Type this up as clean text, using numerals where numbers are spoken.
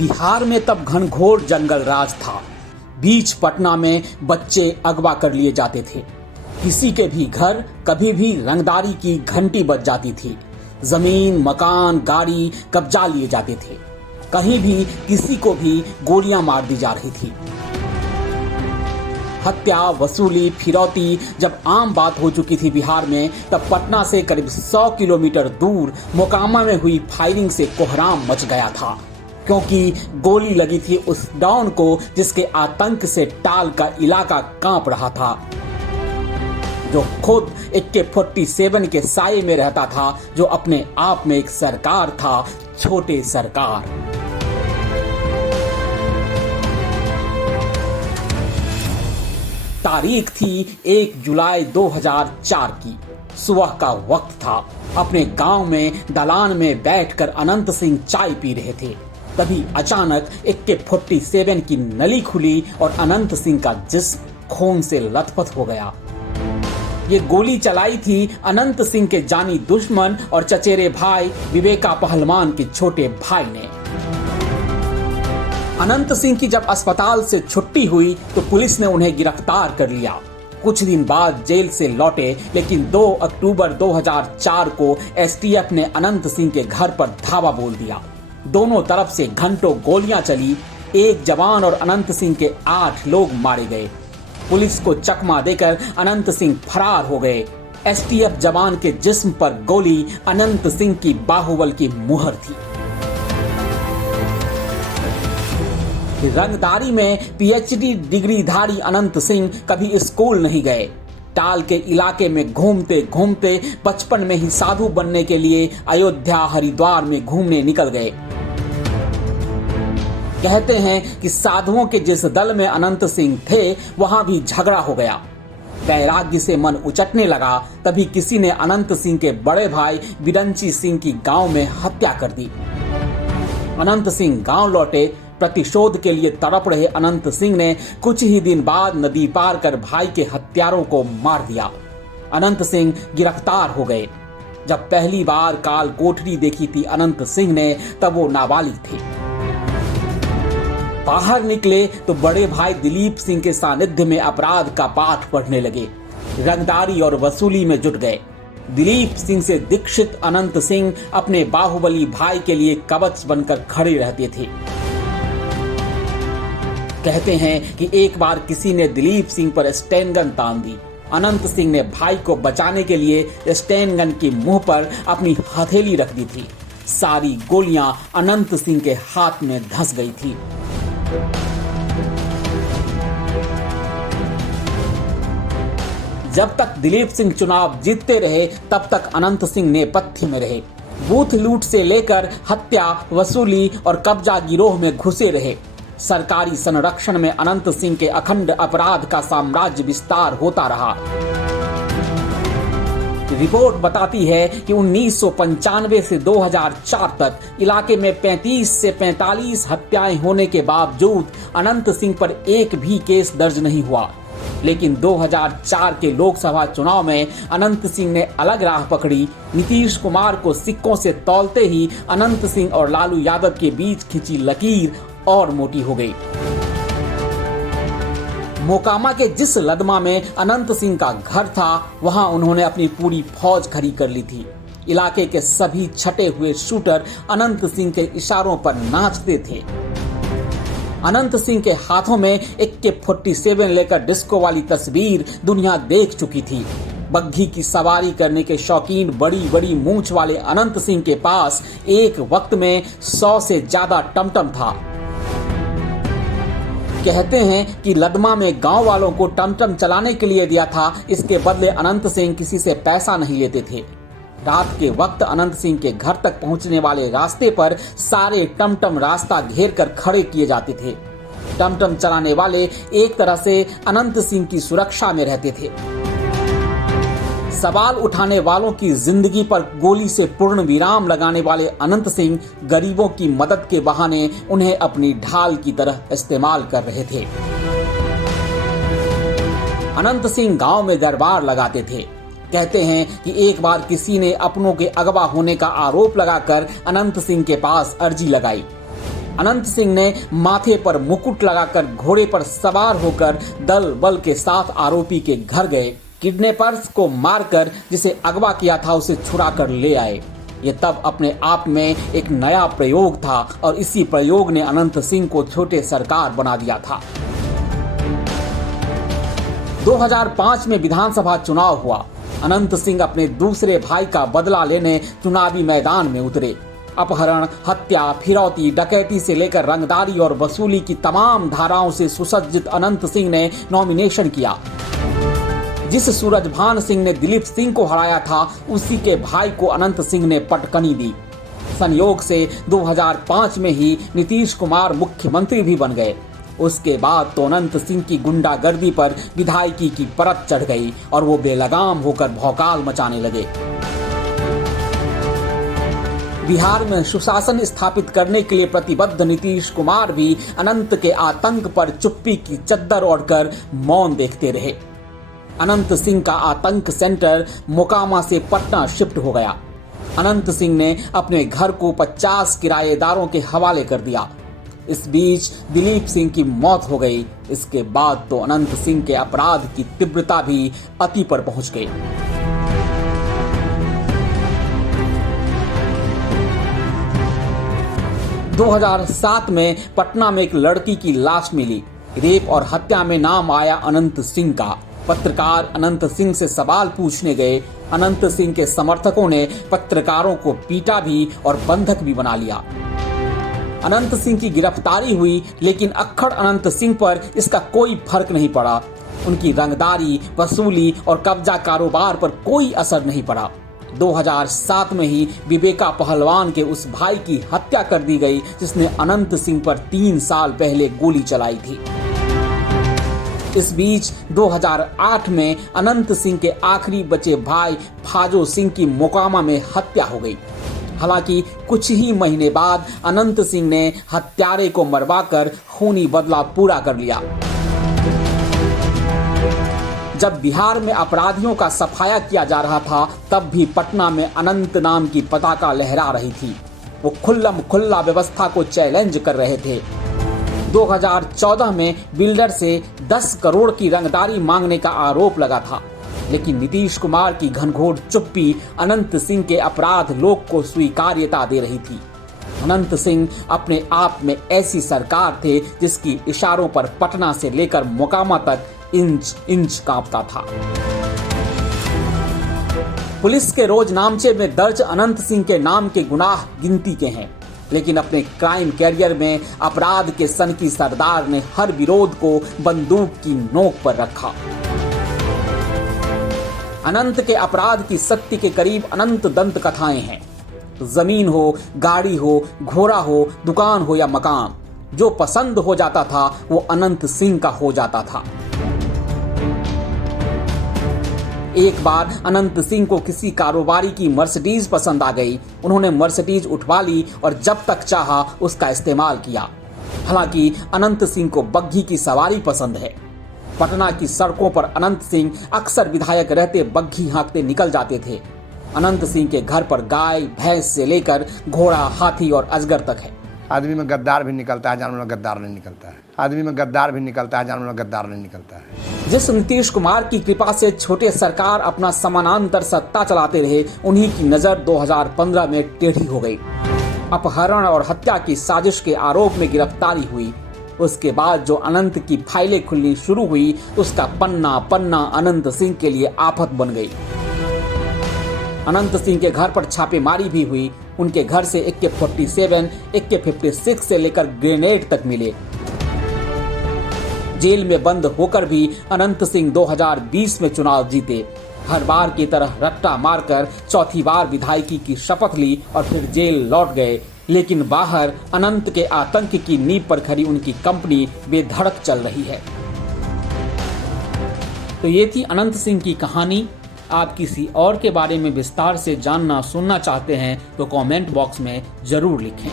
बिहार में तब घनघोर जंगल राज था। बीच पटना में बच्चे अगवा कर लिए जाते थे। किसी के भी घर कभी भी रंगदारी की घंटी बज जाती थी। जमीन, मकान, गाड़ी कब्जा लिए जाते थे। कहीं भी किसी को भी गोलियां मार दी जा रही थी। हत्या, वसूली, फिरौती जब आम बात हो चुकी थी बिहार में, तब पटना से करीब 100 किलोमीटर दूर मोकामा में हुई फायरिंग से कोहराम मच गया था, क्योंकि गोली लगी थी उस डॉन को जिसके आतंक से टाल का इलाका कांप रहा था, जो खुद AK-47 के साये में रहता था, जो अपने आप में एक सरकार था, छोटे सरकार। तारीख थी 1 जुलाई 2004 की। सुबह का वक्त था। अपने गांव में दलान में बैठकर अनंत सिंह चाय पी रहे थे। तभी अचानक AK-47 की नली खुली और अनंत सिंह का जिस्म खून से लथपथ हो गया। ये गोली चलाई थी अनंत सिंह के जानी दुश्मन और चचेरे भाई विवेका पहलवान के छोटे भाई ने। अनंत सिंह की जब अस्पताल से छुट्टी हुई तो पुलिस ने उन्हें गिरफ्तार कर लिया। कुछ दिन बाद जेल से लौटे, लेकिन 2 अक्टूबर 2004 को STF ने अनंत सिंह के घर पर धावा बोल दिया। दोनों तरफ से घंटों गोलियां चली। एक जवान और अनंत सिंह के 8 लोग मारे गए। पुलिस को चकमा देकर अनंत सिंह फरार हो गए। STF जवान के जिस्म पर गोली अनंत सिंह की बाहुबल की मुहर थी। रंगदारी में PhD डिग्रीधारी अनंत सिंह कभी स्कूल नहीं गए। टाल के इलाके में घूमते घूमते बचपन में ही साधु बनने के लिए अयोध्या, हरिद्वार में घूमने निकल गए। कहते हैं कि साधुओं के जिस दल में अनंत सिंह थे, वहां भी झगड़ा हो गया। वैराग्य से मन उचटने लगा, तभी किसी ने अनंत सिंह के बड़े भाई बिरंची सिंह की गांव में हत्या कर दी। अनंत सिंह गांव लौटे। प्रतिशोध के लिए तड़प रहे अनंत सिंह ने कुछ ही दिन बाद नदी पार कर भाई के हत्यारों को मार दिया। अनंत सिंह गिरफ्तार हो गए। जब पहली बार काल कोठरी देखी थी अनंत सिंह ने, तब वो नाबालिग थे। बाहर निकले तो बड़े भाई दिलीप सिंह के सानिध्य में अपराध का पाठ पढ़ने लगे। रंगदारी और वसूली में जुट गए। दिलीप सिंह से दीक्षित अनंत सिंह अपने बाहुबली भाई के लिए कवच बनकर खड़े रहते थे। कहते हैं कि एक बार किसी ने दिलीप सिंह पर स्टेन गन तान दी। अनंत सिंह ने भाई को बचाने के लिए स्टेन गन के मुंह पर अपनी हथेली रख दी थी। सारी गोलियां अनंत सिंह के हाथ में धंस गई थी। जब तक दिलीप सिंह चुनाव जीतते रहे, तब तक अनंत सिंह नेपथ्य में रहे। बूथ लूट से लेकर हत्या, वसूली और कब्जा गिरोह में घुसे रहे। सरकारी संरक्षण में अनंत सिंह के अखंड अपराध का साम्राज्य विस्तार होता रहा। रिपोर्ट बताती है कि 1995 से 2004 तक इलाके में 35 से 45 हत्याएं होने के बावजूद अनंत सिंह पर एक भी केस दर्ज नहीं हुआ। लेकिन 2004 के लोकसभा चुनाव में अनंत सिंह ने अलग राह पकड़ी। नीतीश कुमार को सिक्कों से तौलते ही अनंत सिंह और लालू यादव के बीच खिंची लकीर और मोटी हो गई। मोकामा के जिस लदमा में अनंत सिंह का घर था, वहां उन्होंने अपनी पूरी फौज खड़ी कर ली थी। इलाके के सभी छटे हुए शूटर अनंत सिंह के इशारों पर नाचते थे। अनंत सिंह के हाथों में AK-47 लेकर डिस्को वाली तस्वीर दुनिया देख चुकी थी। बग्घी की सवारी करने के शौकीन बड़ी बड़ी मूंछ वाले अनंत सिंह के पास एक वक्त में 100 से ज्यादा टमटम था। कहते हैं कि लदमा में गांव वालों को टमटम चलाने के लिए दिया था। इसके बदले अनंत सिंह किसी से पैसा नहीं लेते थे। रात के वक्त अनंत सिंह के घर तक पहुंचने वाले रास्ते पर सारे टमटम रास्ता घेर कर खड़े किए जाते थे। टमटम चलाने वाले एक तरह से अनंत सिंह की सुरक्षा में रहते थे। सवाल उठाने वालों की जिंदगी पर गोली से पूर्ण विराम लगाने वाले अनंत सिंह गरीबों की मदद के बहाने उन्हें अपनी ढाल की तरह इस्तेमाल कर रहे थे। अनंत सिंह गांव में दरबार लगाते थे। कहते हैं कि एक बार किसी ने अपनों के अगवा होने का आरोप लगाकर अनंत सिंह के पास अर्जी लगाई। अनंत सिंह ने माथे पर मुकुट लगाकर घोड़े पर सवार होकर दल बल के साथ आरोपी के घर गए। किडनैपर्स को मारकर जिसे अगवा किया था उसे छुड़ाकर ले आए। ये तब अपने आप में एक नया प्रयोग था और इसी प्रयोग ने अनंत सिंह को छोटे सरकार बना दिया था। 2005 में विधानसभा चुनाव हुआ। अनंत सिंह अपने दूसरे भाई का बदला लेने चुनावी मैदान में उतरे। अपहरण, हत्या, फिरौती, डकैती से लेकर रंगदारी और वसूली की तमाम धाराओं से सुसज्जित अनंत सिंह ने नॉमिनेशन किया। जिस सूरजभान सिंह ने दिलीप सिंह को हराया था उसी के भाई को अनंत सिंह ने पटकनी दी। संयोग से 2005 में ही नीतीश कुमार मुख्यमंत्री भी बन गए। उसके बाद तो अनंत सिंह की गुंडागर्दी पर विधायकी की परत चढ़ गई और वो बेलगाम होकर भौकाल मचाने लगे। बिहार में सुशासन स्थापित करने के लिए प्रतिबद्ध नीतीश कुमार भी अनंत के आतंक पर चुप्पी की चद्दर ओढ़कर मौन देखते रहे। अनंत सिंह का आतंक सेंटर मोकामा से पटना शिफ्ट हो गया। अनंत सिंह ने अपने घर को 50 किराएदारों के हवाले कर दिया। इस बीच दिलीप सिंह की मौत हो गई। इसके बाद तो अनंत सिंह के अपराध की तीव्रता भी अति पर पहुंच गई। दो 2007 में पटना में एक लड़की की लाश मिली। रेप और हत्या में नाम आया अनंत सिंह का। पत्रकार अनंत सिंह से सवाल पूछने गए। अनंत सिंह के समर्थकों ने पत्रकारों को पीटा भी और बंधक भी बना लिया। अनंत सिंह की गिरफ्तारी हुई, लेकिन अक्खड़ अनंत सिंह पर इसका कोई फर्क नहीं पड़ा। उनकी रंगदारी, वसूली और कब्जा कारोबार पर कोई असर नहीं पड़ा। 2007 में ही विवेका पहलवान के उस भाई की हत्या कर दी गई जिसने अनंत सिंह पर 3 साल पहले गोली चलाई थी। इस बीच 2008 में अनंत सिंह के आखिरी बचे भाई फाजो सिंह की मोकामा में हत्या हो गई। हालांकि कुछ ही महीने बाद अनंत सिंह ने हत्यारे को मरवाकर खूनी बदला पूरा कर लिया। जब बिहार में अपराधियों का सफाया किया जा रहा था तब भी पटना में अनंत नाम की पताका लहरा रही थी। वो खुल्लम खुल्ला व्यवस्था को चैलेंज कर रहे थे। 2014 में बिल्डर से 10 करोड़ की रंगदारी मांगने का आरोप लगा था, लेकिन नीतीश कुमार की घनघोर चुप्पी अनंत सिंह के अपराध लोक को स्वीकार्यता दे रही थी। अनंत सिंह अपने आप में ऐसी सरकार थे जिसकी इशारों पर पटना से लेकर मोकामा तक इंच इंच कांपता था। पुलिस के रोजनामचे में दर्ज अनंत सिंह के नाम के गुनाह गिनती के हैं, लेकिन अपने क्राइम कैरियर में अपराध के सनकी सरदार ने हर विरोध को बंदूक की नोक पर रखा। अनंत के अपराध की सत्य के करीब अनंत दंत कथाएं हैं। जमीन हो, गाड़ी हो, घोड़ा हो, दुकान हो या मकान, जो पसंद हो जाता था वो अनंत सिंह का हो जाता था। एक बार अनंत सिंह को किसी कारोबारी की मर्सिडीज पसंद आ गई। उन्होंने मर्सिडीज उठवा ली और जब तक चाहा उसका इस्तेमाल किया। हालांकि अनंत सिंह को बग्घी की सवारी पसंद है। पटना की सड़कों पर अनंत सिंह अक्सर विधायक रहते बग्घी हाँकते निकल जाते थे। अनंत सिंह के घर पर गाय, भैंस से लेकर घोड़ा, हाथी और अजगर तक है। आदमी में गद्दार भी निकलता है, जानवर में गद्दार नहीं निकलता है। आदमी में गद्दार भी निकलता है, जानवर में गद्दार नहीं निकलता है। जिस नीतीश कुमार की कृपा से छोटे सरकार अपना समानांतर सत्ता चलाते रहे, उन्हीं की नजर 2015 में टेढ़ी हो गई। अपहरण और हत्या की साजिश के आरोप में गिरफ्तारी हुई। उसके बाद जो अनंत की फाइलें खुलनी शुरू हुई, उसका पन्ना पन्ना अनंत सिंह के लिए आफत बन गई। अनंत सिंह के घर पर छापेमारी भी हुई। उनके घर से AK-47, AK-56 से लेकर ग्रेनेड तक मिले। जेल में बंद होकर भी अनंत सिंह 2020 में चुनाव जीते। हर बार की तरह रट्टा मारकर चौथी बार विधायकी की शपथ ली और फिर जेल लौट गए। लेकिन बाहर अनंत के आतंक की नींव पर खड़ी उनकी कंपनी बेधड़क चल रही है। तो ये थी अनंत सिंह की कहानी। आप किसी और के बारे में विस्तार से जानना सुनना चाहते हैं तो कमेंट बॉक्स में जरूर लिखें।